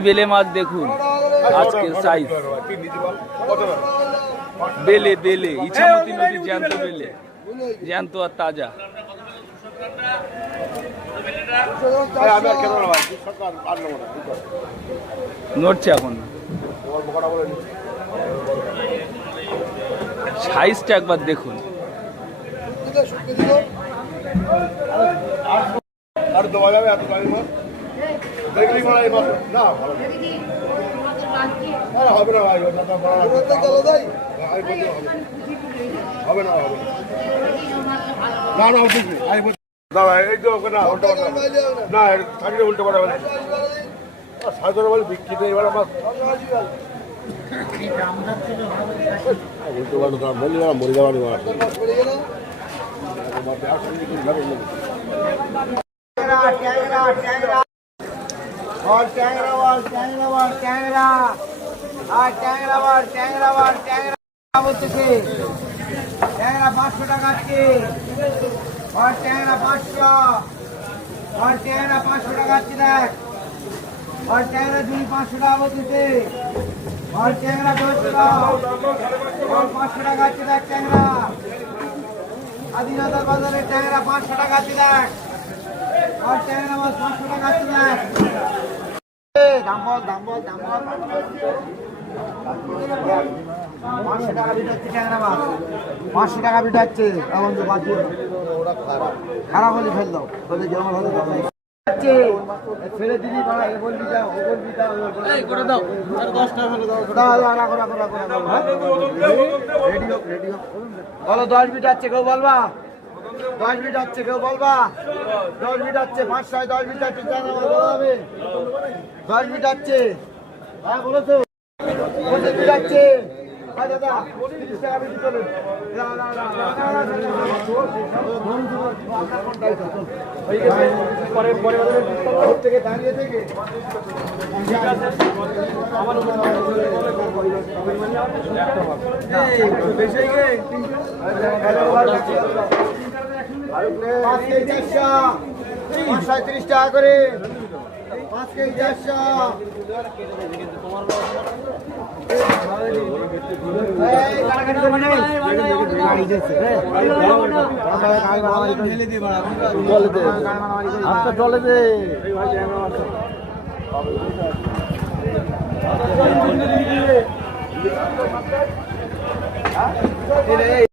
বেলে মাছ দেখুন আজকের সাইজ। বেলে বেলে ইছামতি নদীর জ্যান্ত বেলে, জ্যান্ত আর তাজা। নড়ছে এখন। সাইজটা একবার দেখুন। আর দেওয়া যাবে এত দামি মাছ দেখলি মারা এই মাছ না ভালো হবে না ভাই হবে না না না ঠিক নেই দাদা এই তো না উল্টো না থাকলে উল্টো করা হবে সাধারণ বলে বিক্রি নেই এবার আমার উল্টো করা বললি মরে যাওয়ার और टैंगरा वाल टैंगरा वाल टैंगरा আর ট্যাংরা वाल टैंगरा वाल टैंगरा বলতেছে ট্যাংরা 500 টাকা আছে আর ট্যাংরা 500 আর ট্যাংরা 500 টাকা আছে দেখ আর ট্যাংরা 500 টাকা বলতেছে আর ট্যাংরা 10 টাকা আর 500 টাকা আছে দেখ ট্যাংরা আদিনাদার বাজারে ট্যাংরা 500 টাকা আছে দেখ আর ট্যাংরা মাছ 500 টাকা আছে দেখ দাম বল 500 টাকা বিট হচ্ছে ট্যাংরা মাছ 500 টাকা বিট হচ্ছে এখন তো বাকি খারাপ হলে ফেল দাও তোদের যেমন হলে ছেড়ে দিবি পাড়া এ বলবি যা ও বলবি তা এই করে দাও আর 10 টাকা হলে দাও রেডি বলো 10 বিট আছে কেউ বলবা 10 বিট আছে কেউ বলবা 10 বিট আছে 500 10 বিট আছে ট্যাংরা মাছ বলা হবে 10 বিট আছে হ্যাঁ বলো তো 50 বিট আছে আ দাদা 30 টাকা বিট চলে পরে থেকে দাঁড়িয়ে থেকে আমার বেশি গে 5 কেজি 400 30 টাকা করে 5 কেজি 400 চলে দে